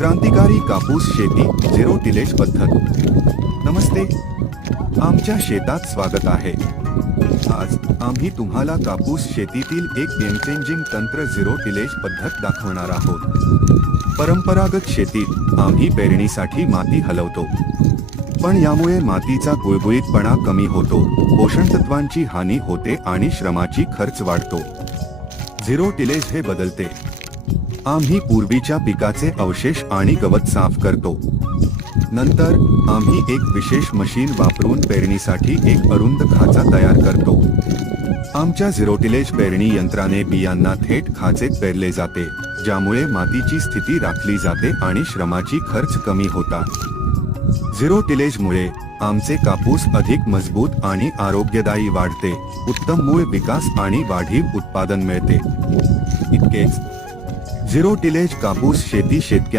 क्रांतिकारी कापूस शेती झिरो टिलेज पद्धत। नमस्ते, आमच्या शेतात स्वागत आहे। आज आम्ही तुम्हाला कापूस शेतीतील एक गेम चेंजिंग तंत्र झिरो टिलेज पद्धत दाखवणार आहोत। परंपरागत शेतीत आम्ही पेरणीसाठी माती हलवतो, पण यामुळे मातीचा गुळगुळीतपणा कमी होतो, पोषण तत्वांची हानी होते आणि श्रमाची खर्च वाढतो। झिरो टिलेज हे बदलते। आम्ही पूर्वीच्या पिकाचे अवशेष आणि गवत साफ करतो। नंतर आम्ही एक विशेष मशीन वापरून पेरणीसाठी एक अरुंद खाचा तयार करतो। आमच्या झिरो टिलेज पेरणी यंत्राने बियांना थेट खाचेत पेरले जाते, ज्यामुळे मातीची स्थिती राखली जाते आणि श्रमाची खर्च कमी होतात। झिरो टिलेजमुळे आमचे कापूस अधिक मजबूत आणि आरोग्यदायी वाढते, उत्तम मूळ विकास आणि वाढीव उत्पादन मिळते। इतकेच, झिरो टिलेज कापूस शेती शेतकऱ्यांसाठी